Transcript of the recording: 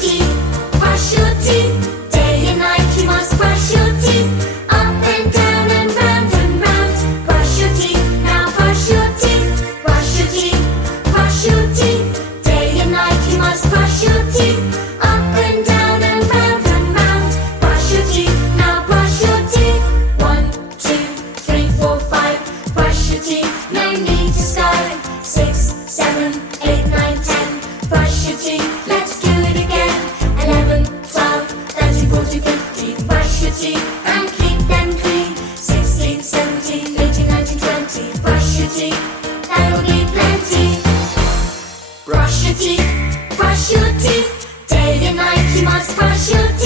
teeth, brush your teeth. Day and night you must brush your teeth. Up and down and round and round. Brush your teeth, now brush your teeth. Brush your teeth, brush your teeth. Day and night you must brush your teeth. Up and down and round and round. Brush your teeth, now brush your teeth. 1, 2, 3, 4, 5. Brush your teeth, no need to start. 6, 7, 8, 9, 10. Brush your teeth, let's do it again. 11, 12, 13, 14, 15. Brush your teeth and keep them clean. 16, 17, 18, 19, 20. Brush your teeth, that'll be plenty. Brush your teeth, brush your teeth. Day and night you must brush your teeth.